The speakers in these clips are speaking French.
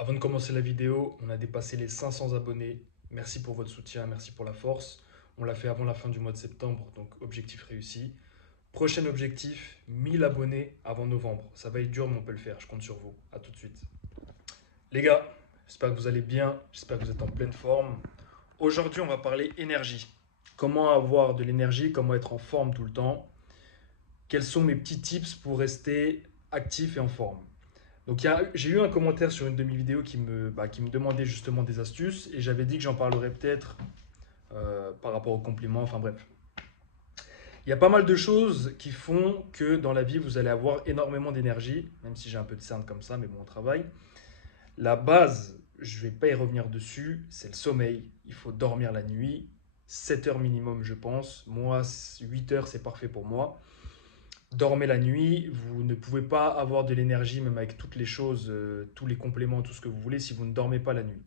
Avant de commencer la vidéo, on a dépassé les 500 abonnés. Merci pour votre soutien, merci pour la force. On l'a fait avant la fin du mois de septembre, donc objectif réussi. Prochain objectif, 1000 abonnés avant novembre. Ça va être dur, mais on peut le faire. Je compte sur vous. À tout de suite. Les gars, j'espère que vous allez bien. J'espère que vous êtes en pleine forme. Aujourd'hui, on va parler énergie. Comment avoir de l'énergie, comment être en forme tout le temps. Quels sont mes petits tips pour rester actif et en forme. Donc j'ai eu un commentaire sur une de mes vidéos qui me demandait justement des astuces et j'avais dit que j'en parlerais peut-être par rapport aux compliments, enfin bref. Il y a pas mal de choses qui font que dans la vie, vous allez avoir énormément d'énergie, même si j'ai un peu de cernes comme ça, mais bon, on travaille. La base, je ne vais pas y revenir dessus, c'est le sommeil. Il faut dormir la nuit, 7 heures minimum, je pense. Moi, 8 heures, c'est parfait pour moi. Dormez la nuit, vous ne pouvez pas avoir de l'énergie, même avec toutes les choses, tous les compléments, tout ce que vous voulez, si vous ne dormez pas la nuit.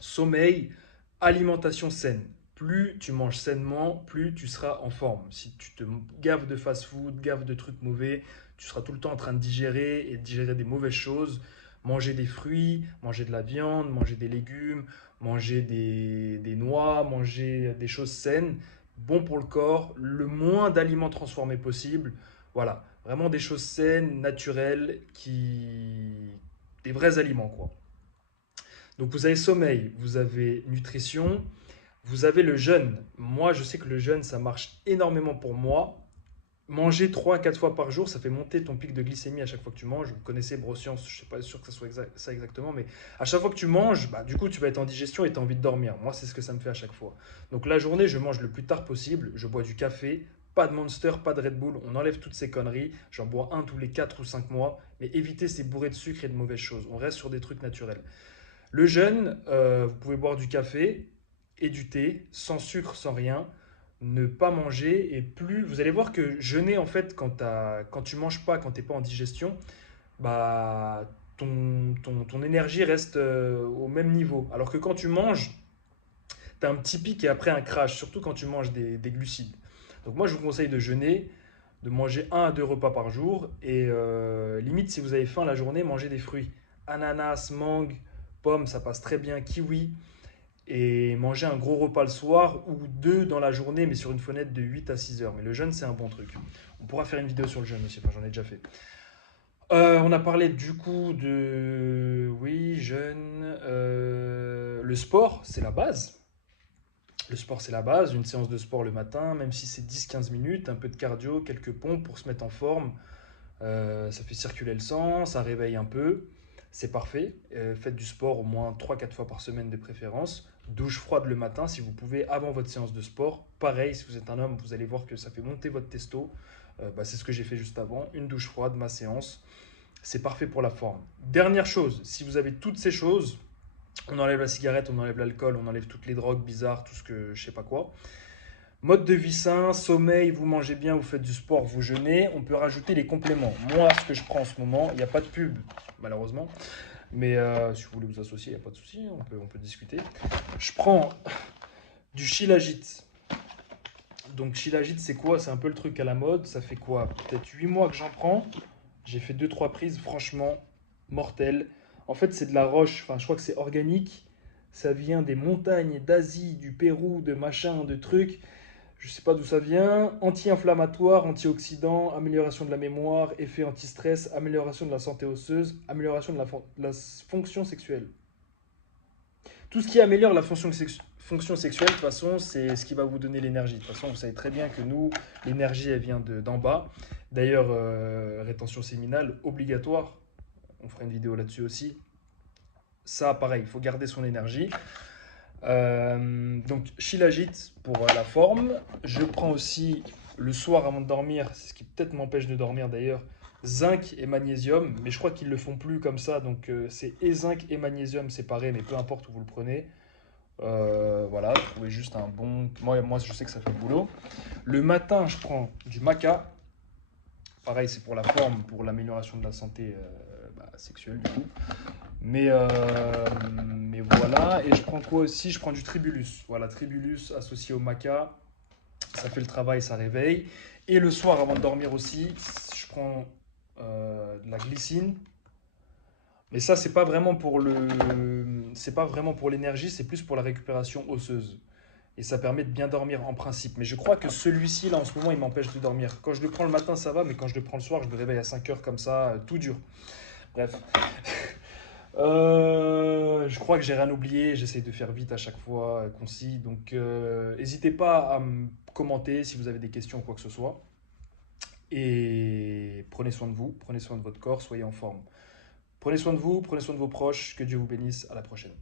Sommeil, alimentation saine. Plus tu manges sainement, plus tu seras en forme. Si tu te gaves de fast-food, gaves de trucs mauvais, tu seras tout le temps en train de digérer et de digérer des mauvaises choses. Manger des fruits, manger de la viande, manger des légumes, manger des noix, manger des choses saines, bon pour le corps, le moins d'aliments transformés possible. Voilà, vraiment des choses saines, naturelles, des vrais aliments quoi. Donc vous avez sommeil, vous avez nutrition, vous avez le jeûne. Moi, je sais que le jeûne, ça marche énormément pour moi. Manger 3 à 4 fois par jour, ça fait monter ton pic de glycémie à chaque fois que tu manges. Vous connaissez Broscience, je ne suis pas sûr que ça soit ça exactement, mais à chaque fois que tu manges, bah, du coup, tu vas être en digestion et tu as envie de dormir. Moi, c'est ce que ça me fait à chaque fois. Donc la journée, je mange le plus tard possible, je bois du café, pas de Monster, pas de Red Bull, on enlève toutes ces conneries. J'en bois un tous les 4 ou 5 mois, mais évitez ces bourrés de sucre et de mauvaises choses. On reste sur des trucs naturels. Le jeûne, vous pouvez boire du café et du thé, sans sucre, sans rien, ne pas manger et plus. Vous allez voir que jeûner, en fait, quand tu manges pas, quand tu n'es pas en digestion, bah, ton énergie reste au même niveau. Alors que quand tu manges, tu as un petit pic et après un crash, surtout quand tu manges des glucides. Donc moi, je vous conseille de jeûner, de manger un à 2 repas par jour et limite, si vous avez faim la journée, mangez des fruits. Ananas, mangue, pomme, ça passe très bien, kiwi. Et manger un gros repas le soir ou deux dans la journée, mais sur une fenêtre de 8 à 6 heures. Mais le jeûne, c'est un bon truc. On pourra faire une vidéo sur le jeûne aussi, enfin j'en ai déjà fait. On a parlé du coup de... Oui, jeûne. Le sport, c'est la base. Le sport, c'est la base. Une séance de sport le matin, même si c'est 10 15 minutes, un peu de cardio, quelques pompes pour se mettre en forme. Ça fait circuler le sang, ça réveille un peu. C'est parfait. Faites du sport au moins 3 4 fois par semaine de préférence. Douche froide le matin si vous pouvez avant votre séance de sport. Pareil, si vous êtes un homme, vous allez voir que ça fait monter votre testo. C'est ce que j'ai fait juste avant. Une douche froide, ma séance. C'est parfait pour la forme. Dernière chose, si vous avez toutes ces choses, on enlève la cigarette, on enlève l'alcool, on enlève toutes les drogues bizarres, tout ce que je sais pas quoi. Mode de vie sain, sommeil, vous mangez bien, vous faites du sport, vous jeûnez. On peut rajouter les compléments. Moi, ce que je prends en ce moment, il n'y a pas de pub, malheureusement. Mais si vous voulez vous associer, il n'y a pas de souci, on peut discuter. Je prends du Shilajit. Donc Shilajit, c'est quoi? C'est un peu le truc à la mode. Ça fait quoi? Peut-être 8 mois que j'en prends. J'ai fait deux trois prises, franchement, mortel. En fait, c'est de la roche, enfin, je crois que c'est organique. Ça vient des montagnes d'Asie, du Pérou, de machin, de trucs. Je sais pas d'où ça vient. Anti-inflammatoire, antioxydant, amélioration de la mémoire, effet anti-stress, amélioration de la santé osseuse, amélioration de la fonction sexuelle. Tout ce qui améliore la fonction sexuelle, de toute façon, c'est ce qui va vous donner l'énergie. De toute façon, vous savez très bien que nous, l'énergie, elle vient d'en bas. D'ailleurs, rétention séminale, obligatoire. On fera une vidéo là-dessus aussi. Ça, pareil, il faut garder son énergie. Donc, Shilajit pour la forme. Je prends aussi le soir avant de dormir, c'est ce qui peut-être m'empêche de dormir d'ailleurs, zinc et magnésium. Mais je crois qu'ils le font plus comme ça. Donc, c'est et zinc et magnésium séparés, mais peu importe où vous le prenez. Voilà, trouvez juste un bon. Moi, je sais que ça fait le boulot. Le matin, je prends du maca. Pareil, c'est pour la forme, pour l'amélioration de la santé sexuelle du coup. Mais voilà, et je prends quoi aussi? Je prends du tribulus. Voilà, tribulus associé au maca, ça fait le travail, ça réveille. Et le soir, avant de dormir aussi, je prends de la glycine. Mais ça, c'est pas vraiment pour l'énergie, c'est plus pour la récupération osseuse. Et ça permet de bien dormir en principe. Mais je crois que celui-ci, là, en ce moment, il m'empêche de dormir. Quand je le prends le matin, ça va, mais quand je le prends le soir, je me réveille à 5 heures comme ça, tout dur. Bref. Je crois que j'ai rien oublié. J'essaye de faire vite à chaque fois, concis. Donc, n'hésitez pas à me commenter si vous avez des questions ou quoi que ce soit. Et prenez soin de vous, prenez soin de votre corps, soyez en forme. Prenez soin de vous, prenez soin de vos proches. Que Dieu vous bénisse. À la prochaine.